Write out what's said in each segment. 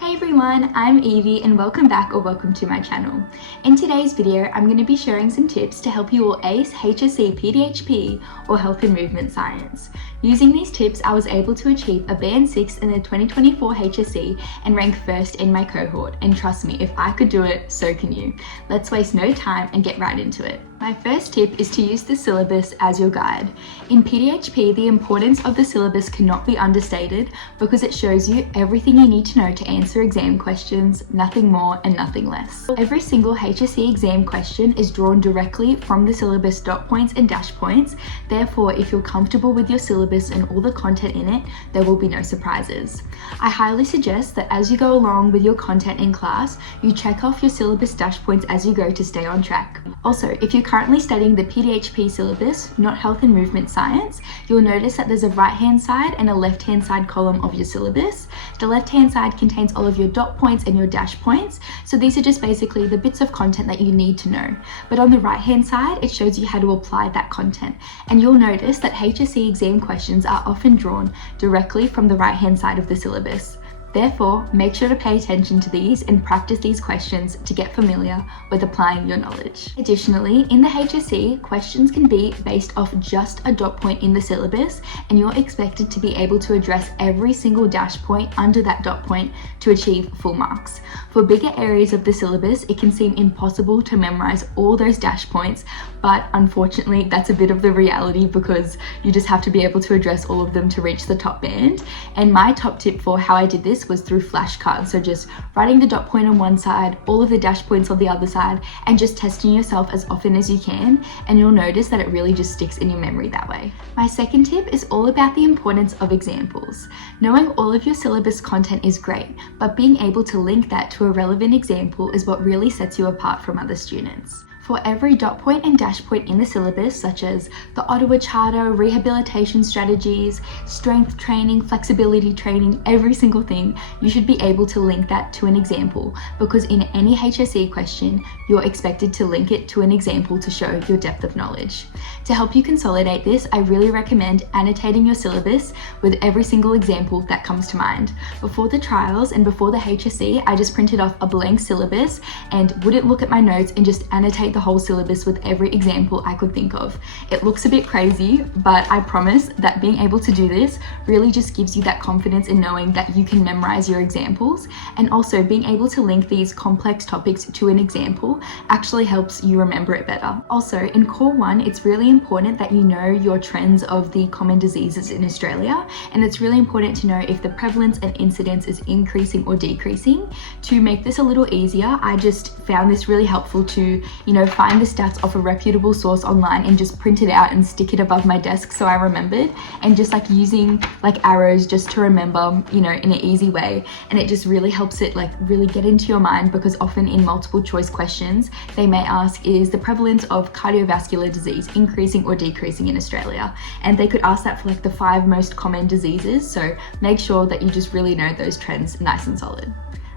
Hey everyone, I'm Evie and welcome back or welcome to my channel. In today's video, I'm going to be sharing some tips to help you all ace HSC PDHPE or Health and Movement Science. Using these tips, I was able to achieve a Band 6 in the 2024 HSC and rank first in my cohort. And trust me, if I could do it, so can you. Let's waste no time and get right into it. My first tip is to use the syllabus as your guide. In PDHP, the importance of the syllabus cannot be understated because it shows you everything you need to know to answer exam questions, nothing more and nothing less. Every single HSC exam question is drawn directly from the syllabus dot points and dash points. Therefore, if you're comfortable with your syllabus and all the content in it, there will be no surprises. I highly suggest that as you go along with your content in class, you check off your syllabus dash points as you go to stay on track. Also, if you're currently studying the PDHP syllabus, not Health and Movement Science, you'll notice that there's a right-hand side and a left-hand side column of your syllabus. The left-hand side contains all of your dot points and your dash points, so these are just basically the bits of content that you need to know. But on the right-hand side, it shows you how to apply that content. And you'll notice that HSC exam questions are often drawn directly from the right-hand side of the syllabus. Therefore, make sure to pay attention to these and practice these questions to get familiar with applying your knowledge. Additionally, in the HSC, questions can be based off just a dot point in the syllabus, and you're expected to be able to address every single dash point under that dot point to achieve full marks. For bigger areas of the syllabus, it can seem impossible to memorize all those dash points, but unfortunately, that's a bit of the reality because you just have to be able to address all of them to reach the top band. And my top tip for how I did this was through flashcards. So just writing the dot point on one side, all of the dash points on the other side, and just testing yourself as often as you can. And you'll notice that it really just sticks in your memory that way. My second tip is all about the importance of examples. Knowing all of your syllabus content is great, but being able to link that to a relevant example is what really sets you apart from other students. For every dot point and dash point in the syllabus, such as the Ottawa Charter, rehabilitation strategies, strength training, flexibility training, every single thing, you should be able to link that to an example, because in any HSC question, you're expected to link it to an example to show your depth of knowledge. To help you consolidate this, I really recommend annotating your syllabus with every single example that comes to mind. Before the trials and before the HSC, I just printed off a blank syllabus and wouldn't look at my notes and just annotate the whole syllabus with every example I could think of. It looks a bit crazy, but I promise that being able to do this really just gives you that confidence in knowing that you can memorize your examples, and also being able to link these complex topics to an example actually helps you remember it better. Also, in Core 1, it's really important that you know your trends of the common diseases in Australia, and it's really important to know if the prevalence and incidence is increasing or decreasing. To make this a little easier, I just found this really helpful to, find the stats off a reputable source online and just print it out and stick it above my desk so I remembered, and just using arrows just to remember, in an easy way. And it just really helps it really get into your mind, because often in multiple choice questions, they may ask, is the prevalence of cardiovascular disease increasing or decreasing in Australia? And they could ask that for the 5 most common diseases. So make sure that you just really know those trends nice and solid.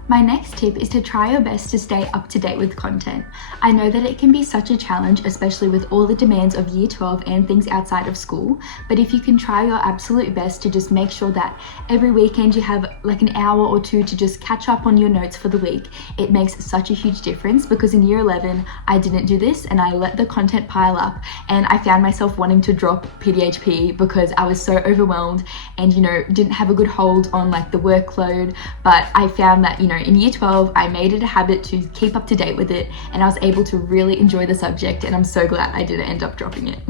My next tip is to try your best to stay up to date with content. I know that it can be such a challenge, especially with all the demands of Year 12 and things outside of school, but if you can try your absolute best to just make sure that every weekend you have an hour or two to just catch up on your notes for the week, it makes such a huge difference, because in Year 11, I didn't do this and I let the content pile up, and I found myself wanting to drop PDHPE because I was so overwhelmed and, didn't have a good hold on the workload. But I found that, in Year 12, I made it a habit to keep up to date with it, and I was able to really enjoy the subject, and I'm so glad I didn't end up dropping it.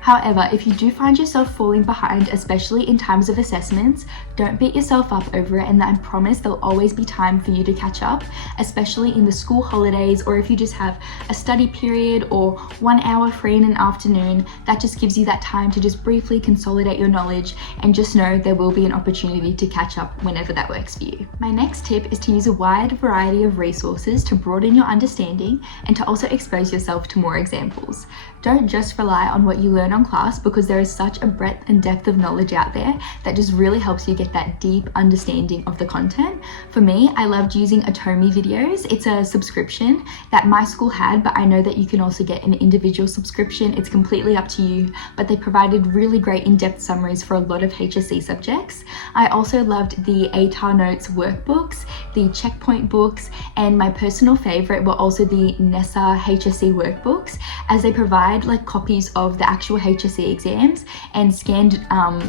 However, if you do find yourself falling behind, especially in times of assessments, don't beat yourself up over it, and I promise there'll always be time for you to catch up, especially in the school holidays, or if you just have a study period or 1 hour free in an afternoon. That just gives you that time to just briefly consolidate your knowledge, and just know there will be an opportunity to catch up whenever that works for you. My next tip is to use a wide variety of resources to broaden your understanding and to also expose yourself to more examples. Don't just rely on what you learn learn on class because there is such a breadth and depth of knowledge out there that just really helps you get that deep understanding of the content. For me, I loved using Atomi videos. It's a subscription that my school had, but I know that you can also get an individual subscription. It's completely up to you, but they provided really great in-depth summaries for a lot of HSC subjects. I also loved the ATAR notes workbooks, the checkpoint books, and my personal favorite were also the NESA HSC workbooks, as they provide like copies of the actual HSC exams and scanned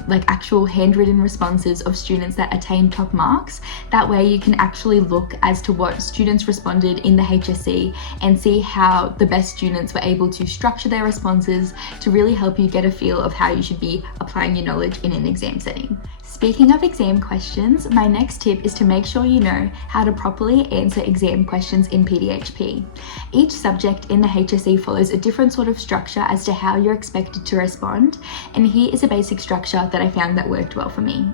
like actual handwritten responses of students that attained top marks. That way you can actually look as to what students responded in the HSC and see how the best students were able to structure their responses to really help you get a feel of how you should be applying your knowledge in an exam setting. Speaking of exam questions, my next tip is to make sure you know how to properly answer exam questions in PDHPE. Each subject in the HSC follows a different sort of structure as to how you're expected to respond, and here is a basic structure that I found that worked well for me.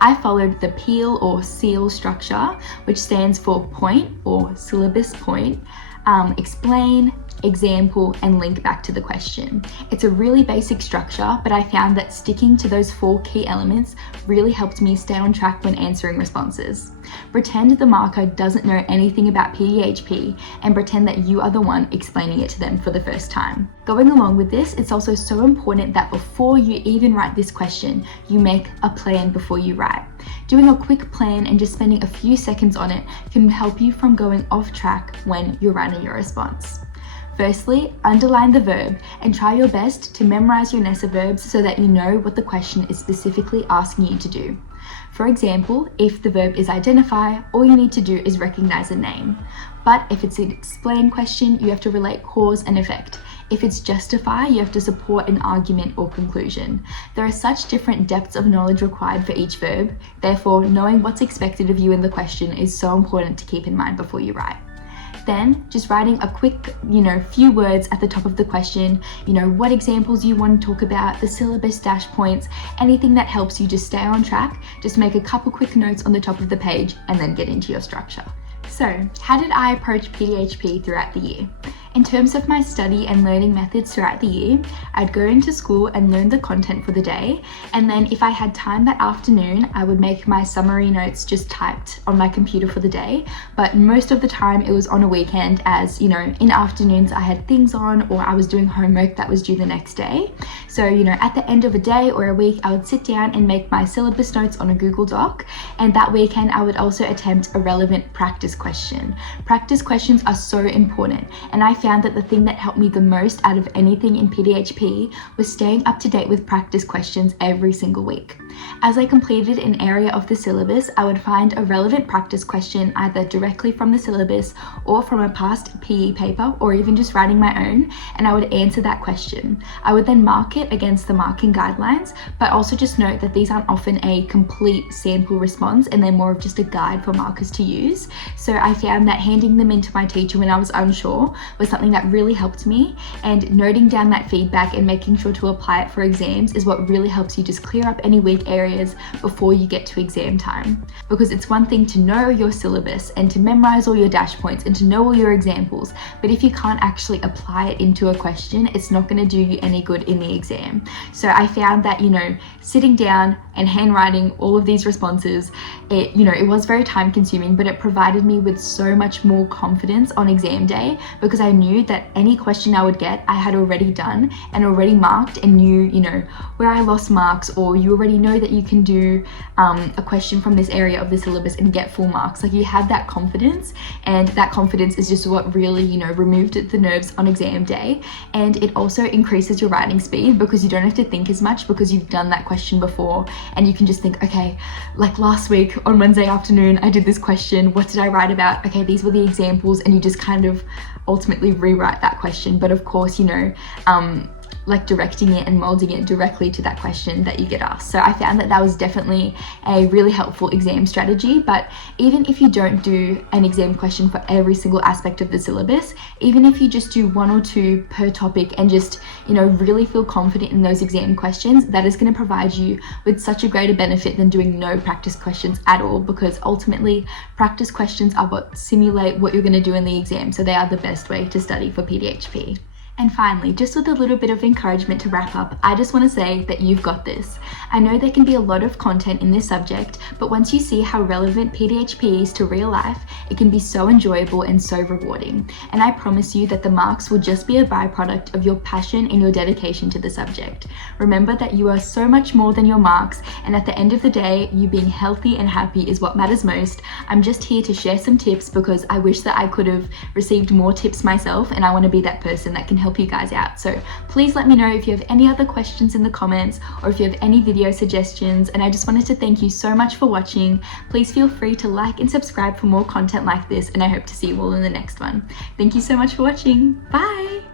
I followed the PEAL or SEAL structure, which stands for point or syllabus point, explain, example, and link back to the question. It's a really basic structure, but I found that sticking to those 4 key elements really helped me stay on track when answering responses. Pretend the marker doesn't know anything about PDHPE and pretend that you are the one explaining it to them for the first time. Going along with this, it's also so important that before you even write this question, you make a plan before you write. Doing a quick plan and just spending a few seconds on it can help you from going off track when you're writing your response. Firstly, underline the verb and try your best to memorize your NESA verbs so that you know what the question is specifically asking you to do. For example, if the verb is identify, all you need to do is recognize a name. But if it's an explain question, you have to relate cause and effect. If it's justify, you have to support an argument or conclusion. There are such different depths of knowledge required for each verb, therefore knowing what's expected of you in the question is so important to keep in mind before you write. Then just writing a quick, few words at the top of the question, what examples you want to talk about, the syllabus dash points, anything that helps you just stay on track. Just make a couple quick notes on the top of the page and then get into your structure. So, how did I approach PDHPE throughout the year? In terms of my study and learning methods throughout the year, I'd go into school and learn the content for the day, and then if I had time that afternoon, I would make my summary notes just typed on my computer for the day. But most of the time it was on a weekend, as in afternoons I had things on or I was doing homework that was due the next day. So at the end of a day or a week, I would sit down and make my syllabus notes on a Google Doc, and that weekend I would also attempt a relevant practice question. Practice questions are so important, and I found that the thing that helped me the most out of anything in PDHPE was staying up to date with practice questions every single week. As I completed an area of the syllabus, I would find a relevant practice question either directly from the syllabus or from a past PE paper, or even just writing my own, and I would answer that question. I would then mark it against the marking guidelines, but also just note that these aren't often a complete sample response and they're more of just a guide for markers to use. So I found that handing them in to my teacher when I was unsure was something that really helped me, and noting down that feedback and making sure to apply it for exams is what really helps you just clear up any weak areas before you get to exam time. Because it's one thing to know your syllabus and to memorize all your dash points and to know all your examples, but if you can't actually apply it into a question, it's not going to do you any good in the exam. So I found that sitting down and handwriting all of these responses, it was very time consuming, but it provided me with so much more confidence on exam day, because I knew that any question I would get, I had already done and already marked and knew, where I lost marks, or you already know that you can do a question from this area of the syllabus and get full marks. Like, you have that confidence, and that confidence is just what really, removed the nerves on exam day. And it also increases your writing speed because you don't have to think as much, because you've done that question before, and you can just think, okay, like last week on Wednesday afternoon, I did this question. What did I write about? Okay, these were the examples, and you just kind of ultimately rewrite that question. But of course, like directing it and molding it directly to that question that you get asked. So I found that that was definitely a really helpful exam strategy. But even if you don't do an exam question for every single aspect of the syllabus, even if you just do 1 or 2 per topic and just, really feel confident in those exam questions, that is going to provide you with such a greater benefit than doing no practice questions at all, because ultimately practice questions are what simulate what you're going to do in the exam. So they are the best way to study for PDHPE. And finally, just with a little bit of encouragement to wrap up, I just want to say that you've got this. I know there can be a lot of content in this subject, but once you see how relevant PDHPE is to real life, it can be so enjoyable and so rewarding. And I promise you that the marks will just be a byproduct of your passion and your dedication to the subject. Remember that you are so much more than your marks, and at the end of the day, you being healthy and happy is what matters most. I'm just here to share some tips because I wish that I could have received more tips myself, and I want to be that person that can help you guys out. So please let me know if you have any other questions in the comments or if you have any video suggestions. And I just wanted to thank you so much for watching. Please feel free to like and subscribe for more content like this, and I hope to see you all in the next one. Thank you so much for watching. Bye!